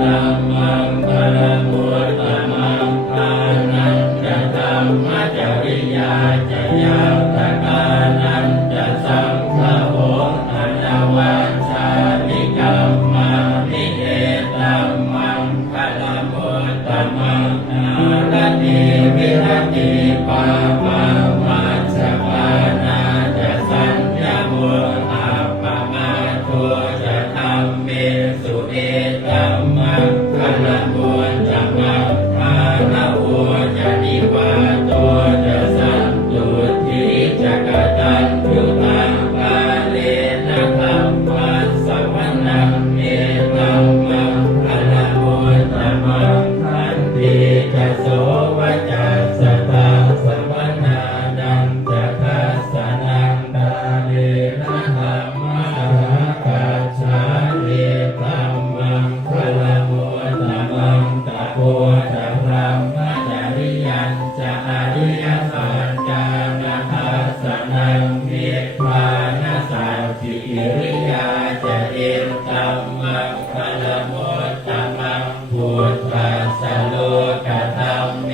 ตัมมังปะระปุตตะมังทานังตัมมจริยาจะยังตะกนังจะสังโหอนาวัชชานิกัมมานิเอตัมมังปะระปุตตะมังนารติวิรติปา กิริยาจะเอตัมมังพลโมตัมังพุทธัสโลกธรรมเ